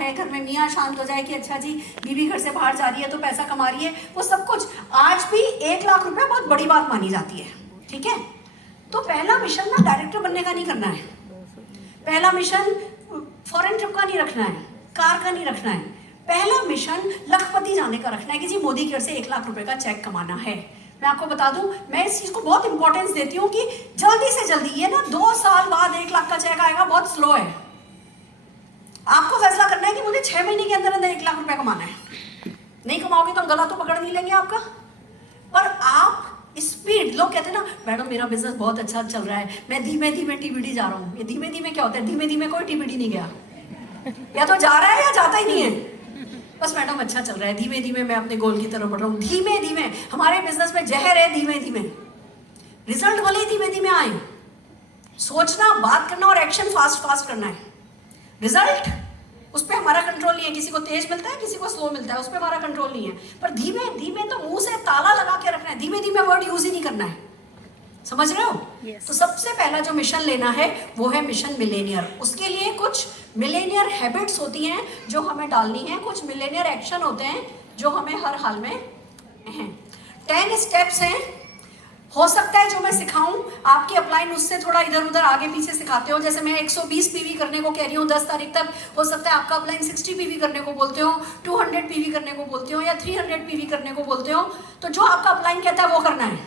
है, घर में मियाँ शांत हो जाए कि अच्छा जी बीवी घर से बाहर जा रही है तो पैसा कमा रही है, वो सब कुछ आज भी 1 लाख रुपया बहुत बड़ी बात मानी जाती है। ठीक है, तो पहला मिशन ना डायरेक्टर बनने का नहीं करना है, पहला मिशन फॉरेन ट्रिप का नहीं रखना है, कार का नहीं रखना है, पहला मिशन लखपति जाने का रखना है कि जी मोदी केयर से 1 लाख रुपए का चेक कमाना है। मैं आपको बता दूं, मैं इस चीज को बहुत इंपॉर्टेंस देती हूँ कि जल्दी से जल्दी, ये ना 2 साल बाद 1 लाख का चेक आएगा बहुत स्लो है। आपको फैसला करना है कि मुझे 6 महीने के अंदर अंदर 1 लाख रुपए कमाना है। नहीं कमाओगे तो हम गला तो पकड़ नहीं लेंगे आपका। पर आप स्पीड, लोग कहते हैं ना मैडम मेरा बिजनेस बहुत अच्छा चल रहा है, मैं धीमे धीमे टीबीडी जा रहा हूँ। ये धीमे धीमे क्या होता है? धीमे धीमे कोई टीबीडी नहीं गया, या तो जा रहा है या जाता ही नहीं है। बस मैडम अच्छा चल रहा है, धीमे धीमे मैं अपने गोल की तरफ बढ़ रहा हूँ। धीमे धीमे हमारे बिजनेस में जहर है, धीमे धीमे रिजल्ट भले ही धीमे धीमे आए। सोचना, बात करना और एक्शन फास्ट फास्ट करना है। रिजल्ट उस पर हमारा कंट्रोल नहीं है, किसी को तेज मिलता है किसी को स्लो मिलता है, उस पर हमारा कंट्रोल नहीं है। पर धीमे धीमे तो मुंह से ताला लगा के रखना है, धीमे धीमे वर्ड यूज ही नहीं करना है। समझ रहे हो? Yes. तो सबसे पहला जो मिशन लेना है वो है मिशन मिलेनियर। उसके लिए कुछ मिलेनियर हैबिट्स होती हैं जो हमें डालनी है, कुछ मिलेनियर एक्शन होते हैं जो हमें हर हाल में हैं। 10 स्टेप्स हैं। हो सकता है जो मैं सिखाऊं आपकी अपलाइन उससे थोड़ा इधर उधर आगे पीछे सिखाते हो। जैसे मैं 120 पीवी करने को कह रही हूँ 10 तारीख तक, हो सकता है आपका अपलाइन 60 पीवी करने को बोलते हो, 200 पीवी करने को बोलते हो, या 300 पीवी करने को बोलते हो। तो जो आपका अपलाइन कहता है वो करना है,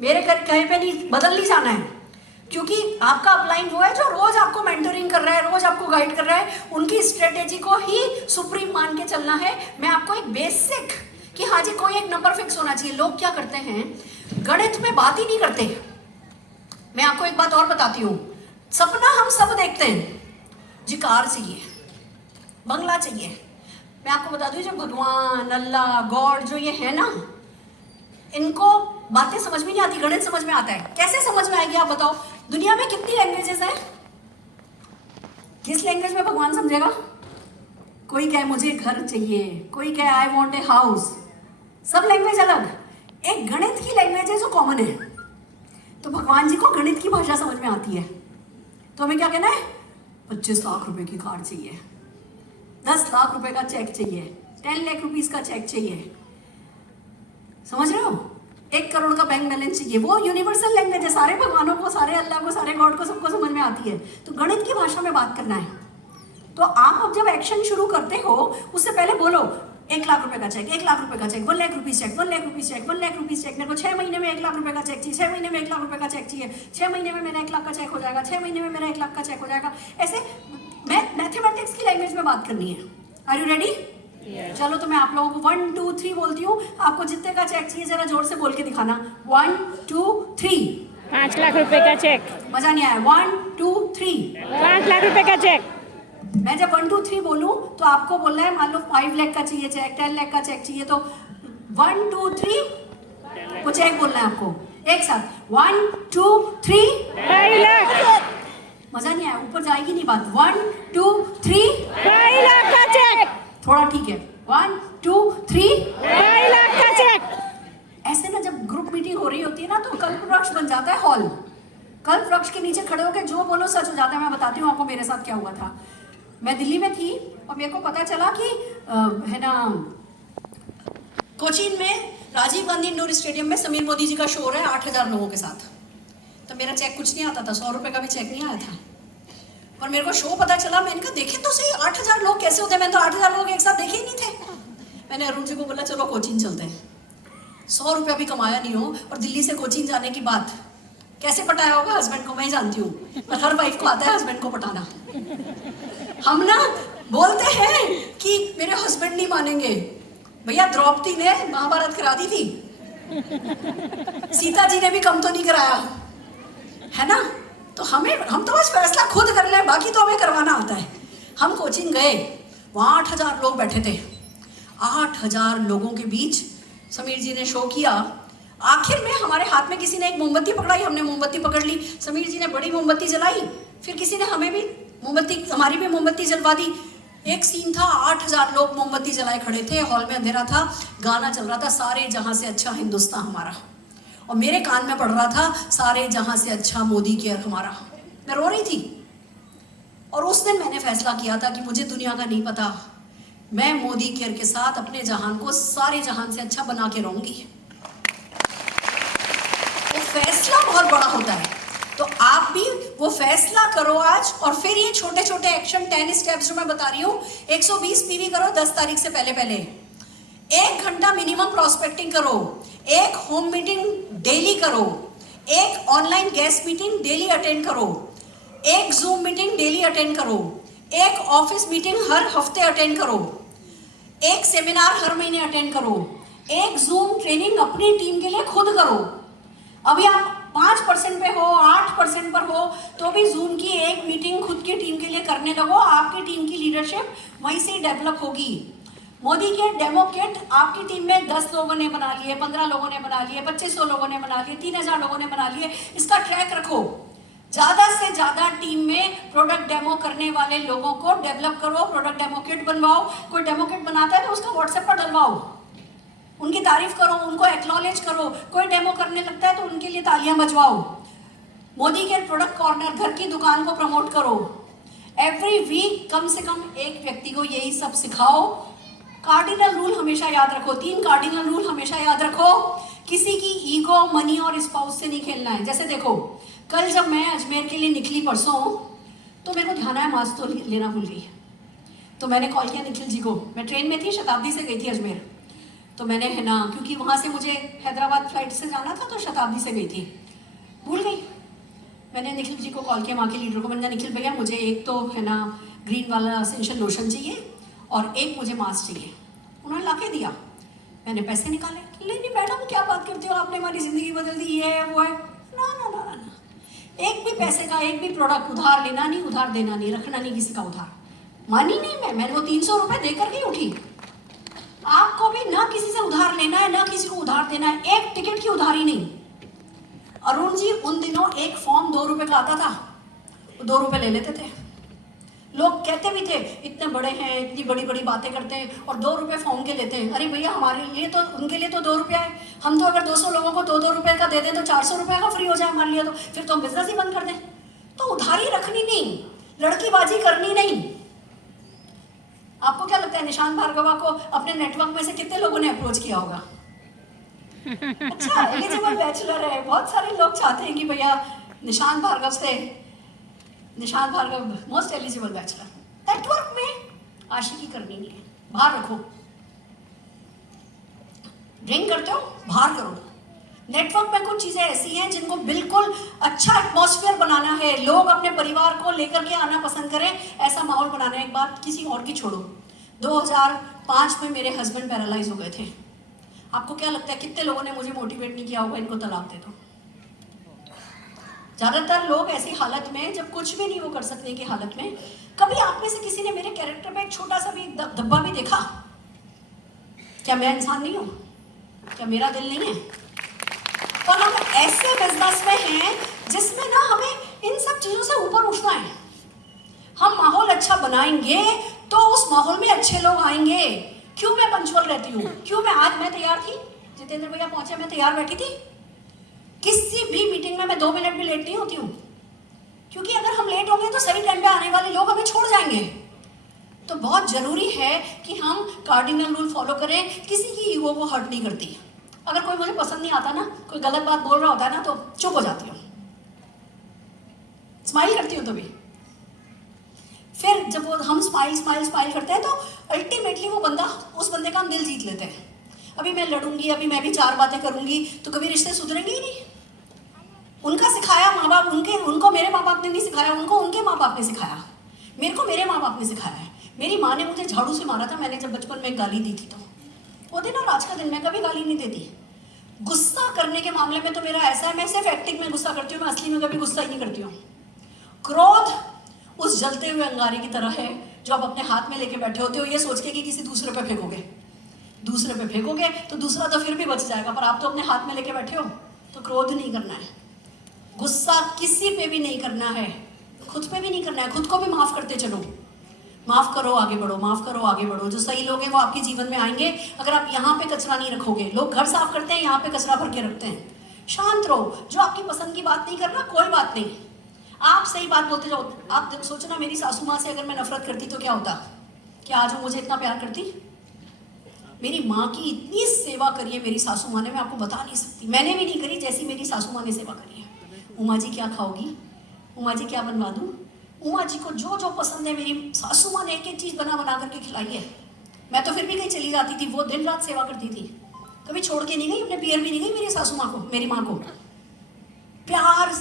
मेरे कहे पे नहीं, बदल नहीं जाना है। क्योंकि आपका अपलाइन वो है जो रोज आपको मेंटरिंग कर रहा है, रोज आपको गाइड कर रहा है, उनकी स्ट्रेटेजी को ही सुप्रीम मान के चलना है। मैं आपको एक बेसिक कि हाँ जी कोई एक नंबर फिक्स होना चाहिए। लोग क्या करते हैं, गणित में बात ही नहीं करते। मैं आपको एक बात और बताती हूँ, सपना हम सब देखते हैं जी, कार चाहिए, बंगला चाहिए। मैं आपको बता दूँ जो भगवान, अल्लाह, गॉड जो ये है ना, इनको बातें समझ में नहीं आती, गणित समझ में आता है। कैसे समझ में आएगी आप बताओ? दुनिया में कितनी लैंग्वेजेस हैं? किस लैंग्वेज में भगवान समझेगा? कोई कहे मुझे घर चाहिए, कोई कहे आई वांट ए हाउस, सब लैंग्वेज अलग। एक गणित की लैंग्वेज है जो कॉमन है। तो भगवान जी को गणित की भाषा समझ में आती है। तो हमें क्या कहना है? 25 लाख रुपए की कार चाहिए, 10 लाख रुपए का चेक चाहिए, 10 लाख रुपीस का चेक चाहिए। समझ रहे हो? 1 करोड़ का बैंक बैलेंस चाहिए। वो यूनिवर्सल लैंग्वेज है, सारे भगवानों को, सारे अल्लाह को, सारे गॉड को, सबको समझ में आती है। तो गणित की भाषा में बात करना है। तो आप अब जब एक्शन शुरू करते हो उससे पहले बोलो 1 लाख रुपए का चेक, 1 लाख रुपए का cheque, 1 lakh rupees cheque, 1 lakh rupees cheque, 1 lakh rupees cheque. मेरे को 6 महीने में 1 लाख रुपए का चेक चाहिए, 6 महीने में 1 लाख रुपए का चेक चाहिए, 6 महीने में मेरा 1 लाख का चेक हो जाएगा, 6 महीने में मेरा 1 लाख का चेक हो जाएगा। ऐसे मैथमेटिक्स की लैंग्वेज में बात करनी है। Are you ready? चलो तो मैं आप लोगों को 1 2 3 बोलती हूँ, आपको जितने का चेक चाहिए जरा जोर से बोल के दिखाना। 1 2 3। 5 लाख रुपए का चेक। मजा नहीं आया? 1 2 3। 5 लाख रुपए का चेक। मैं जब 1 2 3 बोलूं तो आपको बोलना है, मान लो 5 लाख का चाहिए चेक, 10 लाख का चेक चाहिए, तो 1 2 3 वो चेक बोलना है आपको एक साथ। 1 2 3 5 लाख। मजा नहीं आया? ऊपर जाएगी नहीं बात। 1 2 3 5 लाख का चेक। थोड़ा ठीक है। 1 2 3 5 लाख का चेक। ऐसे ना जब ग्रुप मीटिंग हो रही होती है ना तो कल्प वृक्ष बन जाता है हॉल। कल्प वृक्ष के नीचे खड़े होकर जो बोलो सच हो जाता है। मैं बताती हूँ आपको मेरे साथ क्या हुआ था। मैं दिल्ली में थी और मेरे को पता चला कि है ना कोचीन में राजीव गांधी इंडोर स्टेडियम में समीर मोदी जी का शो हो रहा है 8000 लोगों के साथ। तो मेरा चेक कुछ नहीं आता था, 100 रुपए का भी चेक नहीं आया था। पर मेरे को शो पता चला, मैंने कहा देखे तो सही 8000 लोग कैसे होते हैं, मैंने तो 8000 लोग एक साथ देखे ही नहीं थे। मैंने अरुण जी को बोला चलो कोचीन चलते हैं। 100 रुपया भी कमाया नहीं हो और दिल्ली से कोचीन जाने की बात कैसे पटाया होगा हस्बैंड को, मैं ही जानती हूँ। पर हर वाइफ को आता है हस्बैंड को पटाना। हम ना बोलते हैं कि मेरे हस्बैंड नहीं मानेंगे। भैया द्रौपदी ने महाभारत करा दी थी, सीता जी ने भी कम तो नहीं कराया है ना। तो हम तो बस फैसला खुद कर लें, बाकी तो हमें करवाना आता है। हम कोचिंग गए, वहाँ 8000 लोग बैठे थे। 8000 लोगों के बीच समीर जी ने शो किया। आखिर में हमारे हाथ में किसी ने एक मोमबत्ती पकड़ाई, हमने मोमबत्ती पकड़ ली। समीर जी ने बड़ी मोमबत्ती जलाई, फिर किसी ने हमें भी मोमबत्ती, हमारी भी मोमबत्ती जलवा दी। एक सीन था, 8000 लोग मोमबत्ती जलाए खड़े थे, हॉल में अंधेरा था, गाना चल रहा था सारे जहां से अच्छा हिंदुस्तान हमारा, और मेरे कान में पड़ रहा था सारे जहां से अच्छा मोदी केयर हमारा। मैं रो रही थी और उस दिन मैंने फैसला किया था कि मुझे दुनिया का नहीं पता, मैं मोदी केयर के साथ अपने जहान को सारे जहान से अच्छा बना के रहूंगी। वो फैसला बहुत बड़ा होता है, तो आप भी वो फैसला करो आज। और फिर ये छोटे छोटे एक्शन 10 स्टेप्स जो मैं बता रही हूँ, 120 पीवी करो 10 तारीख से पहले पहले, 1 घंटा मिनिमम प्रॉस्पेक्टिंग करो, 1 होम मीटिंग डेली करो, 1 online guest meeting daily attend करो, 1 जूम मीटिंग डेली अटेंड करो, 1 ऑफिस मीटिंग हर हफ्ते अटेंड करो, 1 सेमिनार हर महीने अटेंड करो, 1 जूम ट्रेनिंग अपनी टीम के लिए खुद करो। अभी आप 5% पे हो, 8% पर हो, तो भी जूम की 1 मीटिंग खुद की टीम के लिए करने लगो। आपकी टीम की लीडरशिप वहीं से डेवलप होगी। मोदी के डेमो किट आपकी टीम में 10 लोगों ने बना लिए, 15 लोगों ने बना लिए, 2500 लोगों ने बना लिए, 3000 लोगों ने बना लिए। इसका ट्रैक रखो। ज़्यादा से ज़्यादा टीम में प्रोडक्ट डेमो करने वाले लोगों को डेवलप करो, प्रोडक्ट डेमो किट बनवाओ। कोई डेमो किट बनाता है तो उसका व्हाट्सएप पर डलवाओ, उनकी तारीफ करो, उनको एक्नॉलेज करो। कोई डेमो करने लगता है तो उनके लिए तालियां बजवाओ। मोदी के प्रोडक्ट कॉर्नर, घर की दुकान को प्रमोट करो। एवरी वीक कम से कम एक व्यक्ति को यही सब सिखाओ। कार्डिनल रूल हमेशा याद रखो, 3 कार्डिनल रूल हमेशा याद रखो। किसी की ईगो, मनी और स्पाउस से नहीं खेलना है। जैसे देखो, कल जब मैं अजमेर के लिए निकली परसों, तो मेरे को ध्यान आया मास्क तो लेना भूल गई। तो मैंने कॉल किया निखिल जी को। मैं ट्रेन में थी, शताब्दी से गई थी अजमेर। तो मैंने है ना, क्योंकि वहाँ से मुझे हैदराबाद फ्लाइट से जाना था, तो शताब्दी से गई थी, भूल गई। मैंने निखिल जी को कॉल किया, वहाँ के लीडर को। मैंने कहा निखिल भैया, मुझे एक तो है ना ग्रीन वाला असेंशियल लोशन चाहिए और एक मुझे मास्क चाहिए। उन्होंने ला के दिया। मैंने पैसे निकाले। नहीं नहीं मैडम, क्या बात करते हो, आपने हमारी ज़िंदगी बदल दी, ये है वो है। ना ना ना ना, एक भी पैसे का, एक भी प्रोडक्ट उधार लेना नहीं, उधार देना नहीं, रखना नहीं किसी का उधार। मानी नहीं मैंने वो 300 रुपये देकर के उठी। आपको भी ना किसी से उधार लेना है, ना किसी को उधार देना है। एक टिकट की उधारी नहीं। अरुण जी, उन दिनों एक फॉर्म 2 रुपए का आता था, वो 2 रुपए ले लेते थे। लोग कहते भी थे इतने बड़े हैं, इतनी बड़ी बड़ी बातें करते हैं और 2 रुपए फॉर्म के लेते हैं। अरे भैया, हमारे लिए तो, उनके लिए तो 2 रुपया है। हम तो अगर 200 लोगों को 2-2 रुपए का दे दें तो 400 रुपए का फ्री हो जाए हमारे लिए। तो फिर तो हम बिजनेस ही बंद कर दें। तो उधारी रखनी नहीं, लड़कीबाजी करनी नहीं। आपको क्या लगता है, निशांत भार्गवा को अपने नेटवर्क में से कितने लोगों ने अप्रोच किया होगा? अच्छा, एलिजिबल बैचलर है। बहुत सारे लोग चाहते हैं कि भैया Nishant Bhargav most eligible bachelor. Network में आशिकी करनी नहीं है, बाहर रखो। ड्रिंक करते हो, बाहर करो। नेटवर्क में कुछ चीजें ऐसी हैं जिनको बिल्कुल अच्छा एटमॉस्फेयर बनाना है, लोग अपने परिवार को लेकर के आना पसंद करें, ऐसा माहौल बनाना है। एक बात किसी और की छोड़ो, 2005 में मेरे हस्बैंड पैरालाइज हो गए थे। आपको क्या लगता है कितने लोगों ने मुझे मोटिवेट नहीं किया होगा इनको तलाक दे दो? ज़्यादातर लोग ऐसी हालत में, जब कुछ भी नहीं वो कर सकने की हालत में, कभी आप में से किसी ने मेरे कैरेक्टर में एक छोटा सा भी धब्बा भी देखा? क्या मैं इंसान नहीं हूँ? क्या मेरा दिल नहीं है? और हम ऐसे बिजनेस में हैं जिसमें ना हमें इन सब चीज़ों से ऊपर उठना है। हम माहौल अच्छा बनाएंगे तो उस माहौल में अच्छे लोग आएंगे। क्यों मैं पंचुअल रहती हूँ? क्यों मैं तैयार थी, जितेंद्र भैया पहुंचे, मैं तैयार बैठी थी। किसी भी मीटिंग में मैं 2 मिनट भी लेट नहीं होती हूँ, क्योंकि अगर हम लेट हो गए तो सही टाइम पे आने वाले लोग हमें छोड़ जाएंगे। तो बहुत जरूरी है कि हम कार्डिनल रूल फॉलो करें। किसी की ईगो को हर्ट नहीं करती। अगर कोई मुझे पसंद नहीं आता ना, कोई गलत बात बोल रहा होता है ना, तो चुप हो जाती हूँ, स्माइल करती हूँ। तभी फिर जब वो हम स्माइल करते हैं तो अल्टीमेटली वो बंदा, उस बंदे का हम दिल जीत लेते हैं। अभी मैं लड़ूंगी, अभी मैं भी 4 बातें करूंगी, तो कभी रिश्ते सुधरेंगे ही नहीं। उनका सिखाया माँ बाप, उनको मेरे माँ बाप ने नहीं सिखाया, उनको उनके माँ बाप ने सिखाया, मेरे को मेरे माँ बाप ने सिखाया है। मेरी माँ ने मुझे झाड़ू से मारा था, मैंने जब बचपन में गाली दी थी। तो वो दिन और आज का दिन मैं कभी गाली नहीं देती। गुस्सा करने के मामले में तो मेरा ऐसा है, मैं सिर्फ एक्टिंग में गुस्सा करती हूँ, मैं असली में कभी गुस्सा ही नहीं करती हूँ। क्रोध उस जलते हुए अंगारे की तरह है जो आप अपने हाथ में लेके बैठे होते हो, ये सोच के कि किसी दूसरे पे फेंकोगे तो दूसरा तो फिर भी बच जाएगा, पर आप तो अपने हाथ में लेके बैठे हो। तो क्रोध नहीं करना है, गुस्सा किसी पे भी नहीं करना है, खुद पे भी नहीं करना है। खुद को भी माफ करते चलो, माफ करो आगे बढ़ो, माफ करो आगे बढ़ो। जो सही लोग हैं वो आपके जीवन में आएंगे। अगर आप यहाँ पे कचरा नहीं रखोगे, लोग घर साफ करते हैं, यहाँ पे कचरा भर के रखते हैं। शांत रहो। जो आपकी पसंद की बात नहीं करना, कोई बात नहीं, आप सही बात बोलते जाओ। आप सोचो ना, मेरी सासू माँ से अगर मैं नफरत करती तो क्या होता? क्या आज वो मुझे इतना प्यार करती? मेरी माँ की इतनी सेवा करी है मेरी सासू माँ ने, मैं आपको बता नहीं सकती। मैंने भी नहीं करी जैसी मेरी सासू माँ ने सेवा करी है। उमा जी क्या खाओगी, उमा जी क्या बनवा दूँ, उमा जी को जो जो पसंद है मेरी सासू माँ ने एक एक चीज़ बना बना करके खिलाई है। मैं तो फिर भी कहीं चली जाती थी, वो दिन रात सेवा करती थी, कभी छोड़ के नहीं गई, अपने पियर भी नहीं गई मेरी सासू माँ को। मेरी माँ को प्यार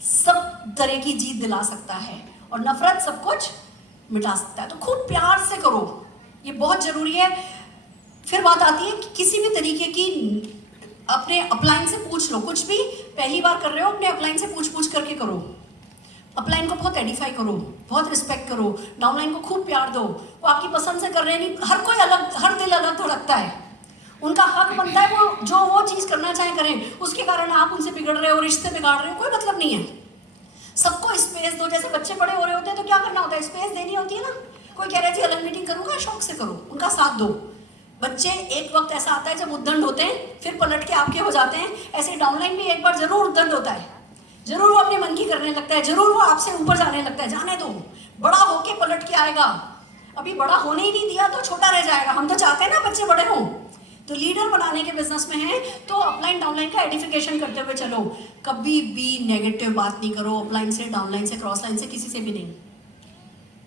सब तरह की जीत दिला सकता है और नफरत सब कुछ मिटा सकता है। तो खूब प्यार से करो, ये बहुत जरूरी है। फिर बात आती है कि किसी भी तरीके की अपने अपलाइन से पूछ लो, कुछ भी पहली बार कर रहे हो अपने अपलाइन से पूछ पूछ करके करो। अपलाइन को बहुत एडिफाई करो, बहुत रिस्पेक्ट करो, डाउनलाइन को खूब प्यार दो। वो आपकी पसंद से कर रहे हैं नहीं, हर कोई अलग, हर दिल अलग धड़कता है, उनका हक बनता है वो जो वो चीज़ करना चाहे करें। उसके कारण आप उनसे बिगड़ रहे हो, रिश्ते बिगाड़ रहे हो, कोई मतलब नहीं है। सबको स्पेस दो। जैसे बच्चे बड़े हो रहे होते हैं तो क्या करना होता है, स्पेस देनी होती है ना। कोई कह रहा है जी अलग मीटिंग करूंगा, शौक से करो, उनका साथ दो। बच्चे एक वक्त ऐसा आता है जब उद्दंड होते हैं, फिर पलट के आपके हो जाते हैं। ऐसे डाउनलाइन भी एक बार जरूर उद्दंड होता है, जरूर वो अपने मन की करने लगता है, जरूर वो आपसे ऊपर जाने लगता है। जाने दो, बड़ा होके पलट के आएगा। अभी बड़ा होने ही नहीं दिया तो छोटा रह जाएगा। हम तो चाहते हैं ना बच्चे बड़े हों, तो लीडर बनाने के बिजनेस में है तो अपलाइन डाउनलाइन का एडिफिकेशन करते हुए चलो। कभी भी नेगेटिव बात नहीं करो अपलाइन से, डाउनलाइन से, क्रॉस लाइन से, किसी से भी नहीं।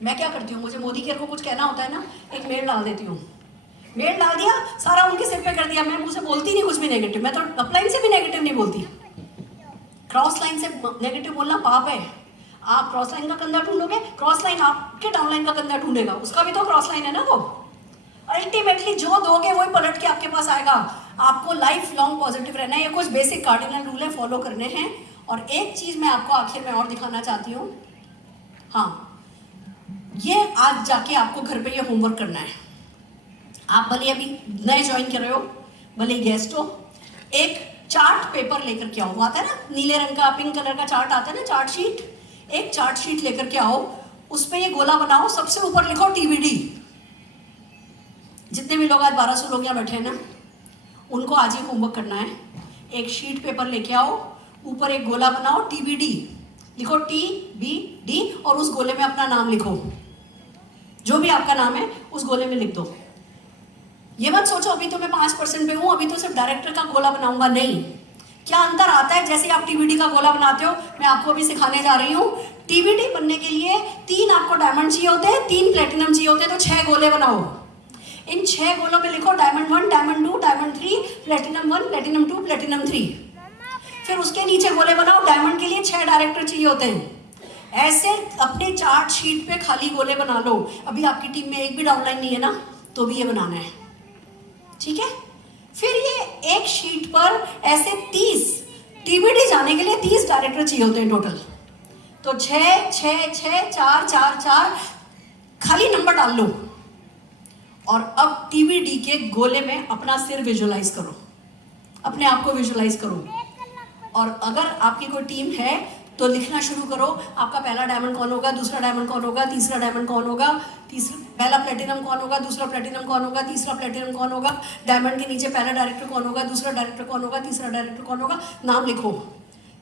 मैं क्या करती हूँ, मुझे मोदी केयर को कुछ कहना होता है ना, एक मेल डाल देती हूँ। मेल डाल दिया, सारा उनके सिर पे कर दिया। मैं मुझसे बोलती नहीं कुछ भी नेगेटिव, मैं तो अपलाइन से भी नेगेटिव नहीं बोलती। क्रॉस लाइन से नेगेटिव बोलना पाप है। आप क्रॉस लाइन का कंधा ढूंढोगे, क्रॉस लाइन आपके डाउनलाइन का कंधा ढूंढेगा, उसका भी तो क्रॉस लाइन है ना वो। अल्टीमेटली जो दोगे वही पलट के आपके पास आएगा। आपको लाइफ लॉन्ग पॉजिटिव रहना है। ये कुछ बेसिक कार्डिनल रूल है, फॉलो करने हैं। और एक चीज मैं आपको आखिर में और दिखाना चाहती हूँ। हाँ, ये आज जाके आपको घर पे ये होमवर्क करना है। आप भले अभी नए ज्वाइन कर रहे हो, भले गेस्ट हो, एक चार्ट पेपर लेकर के आओ। वो आता है ना नीले रंग का, पिंक कलर का चार्ट आता है ना, चार्ट शीट। एक चार्ट शीट लेकर के आओ, उस पर ये गोला बनाओ, सबसे ऊपर लिखो TBD। जितने भी लोग आज 1200 लोग यहाँ बैठे हैं ना, उनको आज ही होमवर्क करना है। एक शीट पेपर लेके आओ, ऊपर एक गोला बनाओ, TBD लिखो, TBD, और उस गोले में अपना नाम लिखो। जो भी आपका नाम है उस गोले में लिख दो। ये मत सोचो अभी तो मैं 5% पे हूँ, अभी तो सिर्फ डायरेक्टर का गोला बनाऊंगा। नहीं, क्या अंतर आता है जैसे आप TBD का गोला बनाते हो, मैं आपको अभी सिखाने जा रही हूँ। TBD बनने के लिए 3 आपको डायमंड चाहिए होते हैं, 3 प्लेटिनम चाहिए होते हैं, तो 6 गोले बनाओ। इन 6 गोलों पे लिखो diamond 1, diamond 2, diamond 3, platinum 1, platinum 2, platinum 3। फिर उसके नीचे गोले बनाओ, डायमंड के लिए 6 डायरेक्टर चाहिए होते हैं। ऐसे अपने चार्ट शीट पे खाली गोले बना लो। अभी आपकी टीम में एक भी डाउनलाइन नहीं है ना, तो भी ये बनाना है, ठीक है। फिर ये एक शीट पर ऐसे 30 TBD जाने के लिए 30 डायरेक्टर चाहिए होते हैं टोटल। तो 6 6 6 4 4 4 खाली नंबर डाल लो। और अब TBD के गोले में अपना सिर विजुअलाइज करो, अपने आप को विजुअलाइज करो। और अगर आपकी कोई टीम है तो लिखना शुरू करो, आपका पहला डायमंड कौन होगा, दूसरा डायमंड कौन होगा, तीसरा डायमंड कौन होगा, पहला प्लेटिनम कौन होगा, दूसरा प्लेटिनम कौन होगा, तीसरा प्लेटिनम कौन होगा, डायमंड के नीचे पहला डायरेक्टर कौन होगा, दूसरा डायरेक्टर कौन होगा, तीसरा डायरेक्टर कौन होगा। नाम लिखो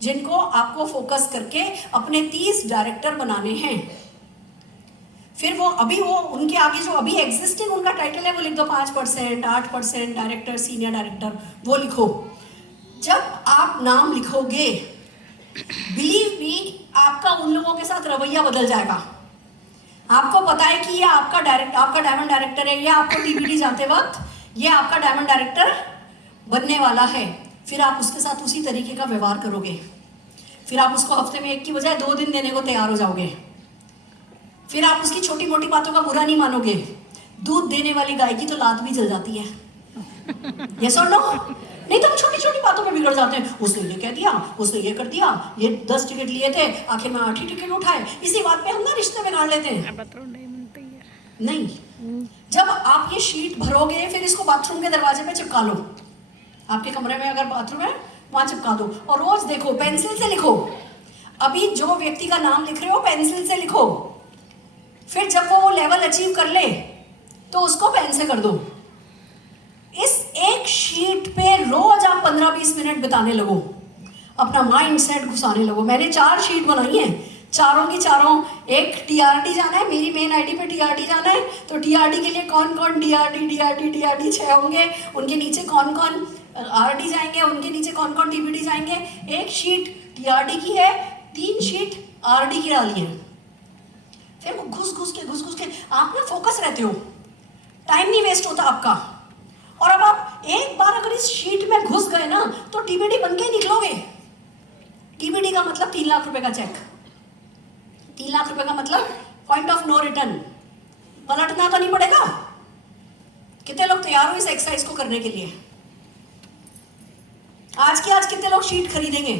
जिनको आपको फोकस करके अपने 30 डायरेक्टर बनाने हैं। फिर वो अभी वो उनके आगे जो अभी एग्जिस्टिंग उनका टाइटल है वो लिख दो, 5%, 8% डायरेक्टर, सीनियर डायरेक्टर, वो लिखो। जब आप नाम लिखोगे, बिलीव मी, आपका उन लोगों के साथ रवैया बदल जाएगा। आपको पता है कि ये आपका डायमंड डायरेक्टर है, ये आपको TBD जाते वक्त ये आपका डायमंड डायरेक्टर बनने वाला है। फिर आप उसके साथ उसी तरीके का व्यवहार करोगे। फिर आप उसको हफ्ते में 1 की बजाय 2 दिन देने को तैयार हो जाओगे। फिर आप उसकी छोटी मोटी बातों का बुरा नहीं मानोगे। दूध देने वाली गाय की तो लात भी जल जाती है, यस और नो? नहीं तो हम छोटी छोटी बातों में बिगड़ जाते हैं। उसने ये कह दिया, उसने ये कर दिया, ये 10 टिकट लिए थे, आखिर में 8 ही टिकट उठाए, इसी बात पे हम ना रिश्ते बिगाड़ लेते हैं। नहीं, जब आप ये शीट भरोगे फिर इसको बाथरूम के दरवाजे पे चिपका लो। आपके कमरे में अगर बाथरूम है वहां चिपका दो और रोज देखो, पेंसिल से लिखो। अभी जो व्यक्ति का नाम लिख रहे हो पेंसिल से लिखो। फिर जब वो लेवल अचीव कर ले तो उसको पेन से कर दो। इस एक शीट पे रोज आप 15-20 मिनट बिताने लगो, अपना माइंड सेट घुसाने लगो। मैंने 4 शीट बनाई है, चारों की चारों एक टीआरडी जाना है, मेरी मेन आईडी पे टीआरडी जाना है, तो टीआरडी के लिए कौन कौन टीआरडी 6 होंगे, उनके नीचे कौन कौन आरडी जाएंगे, उनके नीचे कौन कौन टीबीडी जाएंगे। एक शीट टीआरडी की है, 3 शीट आरडी की डाली है। फिर वो घुस घुस के आप ना फोकस रहते हो, टाइम नहीं वेस्ट होता आपका। और अब आप एक बार अगर इस शीट में घुस गए ना तो टीबीडी बन के ही निकलोगे। टीबीडी का मतलब 3 लाख रुपए का चेक। 3 लाख रुपए का मतलब पॉइंट ऑफ नो रिटर्न, पलटना तो नहीं पड़ेगा। कितने लोग तैयार हो इस एक्सरसाइज को करने के लिए? आज कितने लोग शीट खरीदेंगे?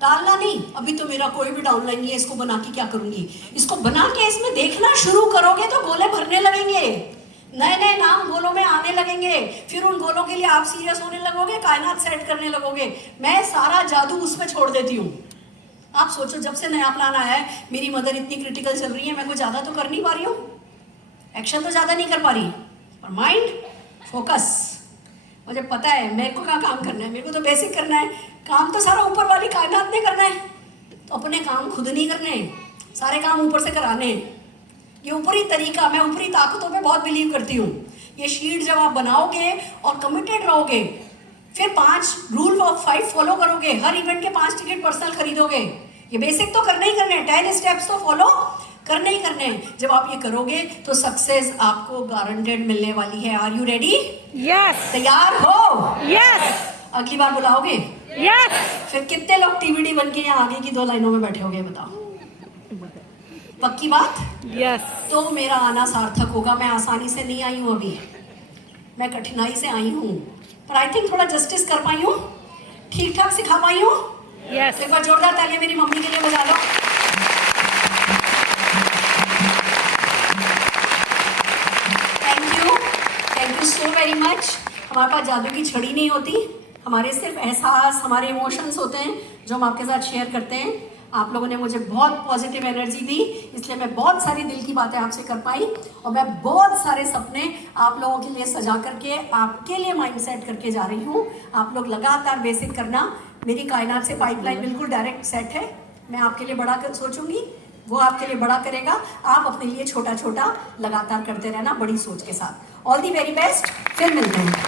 डालना नहीं, अभी तो मेरा कोई भी डाउनलाइन नहीं है, इसको बना के क्या करूंगी। इसको बना के इसमें देखना शुरू करोगे तो गोले भरने लगेंगे, नए नए नाम गोलों में आने लगेंगे। फिर उन गोलों के लिए आप सीरियस होने लगोगे, कायनात सेट करने लगोगे। मैं सारा जादू उस पर छोड़ देती हूँ। आप सोचो, जब से नया प्लान आया है, मेरी मदर इतनी क्रिटिकल चल रही है, मैं कोई ज़्यादा तो कर नहीं पा रही हूँ, एक्शन तो ज़्यादा नहीं कर पा रही, और माइंड फोकस। मुझे पता है मेरे को क्या काम करना है, मेरे को तो बेसिक करना है। काम तो सारा ऊपर वाली कायनात ने करना है, तो अपने काम खुद नहीं करने, सारे काम ऊपर से कराने। ये ऊपरी तरीका, मैं ऊपरी ताकतों पे बहुत बिलीव करती हूँ। ये शीट जब आप बनाओगे और कमिटेड रहोगे, फिर 5 रूल ऑफ 5 फॉलो करोगे, हर इवेंट के 5 टिकट पर्सनल खरीदोगे, ये बेसिक तो करने ही करने, 10 स्टेप्स तो फॉलो करने ही करने। जब आप ये करोगे तो सक्सेस आपको गारंटेड मिलने वाली है। Are you ready? यस तैयार हो? यस अगली बार बुलाओगे? यस। फिर कितने लोग टीबीडी बन के यहाँ आगे की 2 लाइनों में बैठे होगे, बताओ? पक्की बात? यस। तो मेरा आना सार्थक होगा। मैं आसानी से नहीं आई हूँ, अभी मैं कठिनाई से आई हूँ, पर आई थिंक थोड़ा जस्टिस कर पाई हूँ, ठीक ठाक सिखा पाई हूँ। यस। एक बार जोरदार तालियां मेरी मम्मी के लिए बजा दो। Thank you so very much. हमारे पास जादू की छड़ी नहीं होती, हमारे सिर्फ एहसास, हमारे इमोशंस होते हैं जो हम आपके साथ शेयर करते हैं। आप लोगों ने मुझे बहुत पॉजिटिव एनर्जी दी, इसलिए मैं बहुत सारी दिल की बातें आपसे कर पाई, और मैं बहुत सारे सपने आप लोगों के लिए सजा करके, आपके लिए माइंड सेट करके जा रही हूँ। आप लोग लगातार बेसिक करना। मेरी कायनात से पाइपलाइन बिल्कुल डायरेक्ट सेट है। मैं आपके लिए बड़ा सोचूंगी, वो आपके लिए बड़ा करेगा। आप अपने लिए छोटा छोटा लगातार करते रहना, बड़ी सोच के साथ। ऑल दी वेरी बेस्ट, फिर मिलते हैं।